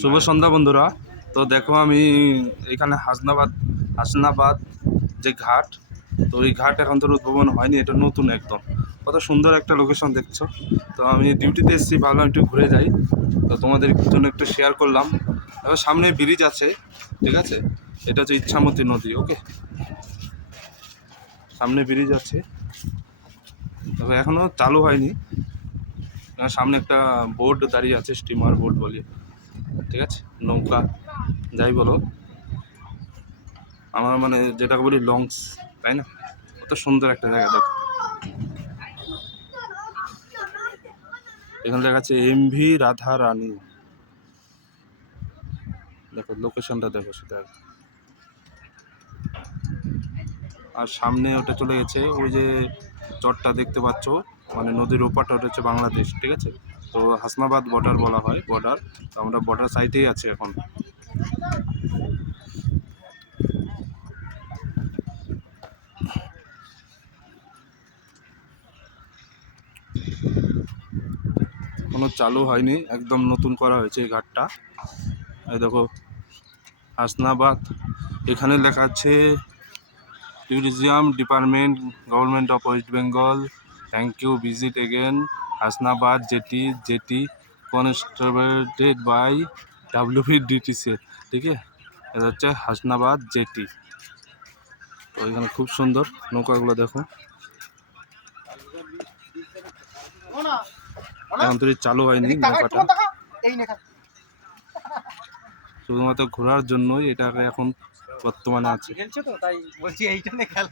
শুভ সন্ধ্যা বন্ধুরা। তো দেখো আমি এখানে হাসনাবাদ হাসনাবাদ যে ঘাট, তো ওই ঘাট এখন তোর উদ্ভাবন হয়নি, এটা নতুন একদম। কত সুন্দর একটা লোকেশন দেখছ। তো আমি ডিউটিতে এসেছি, ভাবলাম একটু ঘুরে যাই। তো তোমাদের জন্য একটু শেয়ার করলাম। এবার সামনে ব্রিজ আছে, ঠিক আছে? এটা হচ্ছে ইচ্ছামতি নদী ওকে সামনে ব্রিজ আছে। তবে এখনও চালু হয়নি। সামনে একটা বোর্ড দাঁড়িয়ে আছে স্টিমার বোর্ড বলে। ঠিক আছে? নৌকা যাই বলো। আমার মানে যেটাকে বলি লংস, তাই না? কত সুন্দর একটা জায়গা, দেখো। এখানে লেখা আছে এমভি রাধা রানী দেখো লোকেশনটা দেখো সেটা। আর সামনে ওটা চলে গেছে, ওই যে চরটা দেখতে পাচ্ছ মানে নদীর ওপারটা, ওটা হচ্ছে বাংলাদেশ, ঠিক আছে? তো হাসনাবাদ বর্ডার বলা হয় বর্ডার তো আমরা বর্ডার সাইডেই আছি এখন। কোনো চালু হয়নি, একদম নতুন করা হয়েছে এই ঘাটটা। এই দেখো, হাসনাবাদ। এখানে লেখা আছে tourism department government of West Bengal thank you visit again Hasnabad jetty jetty constructed by WPDTC ঠিক আছে? এটা হচ্ছে হাসনাবাদ জেটি। তো এখানে খুব সুন্দর নৌকাগুলো দেখো। এখন তো চালু হয়নি নৌকাটা। শুধুমাত্র ঘোরার জন্যই এটাকে এখন বর্তমানে আছে। খেলছো তো? তাই বলছি এইখানে খেল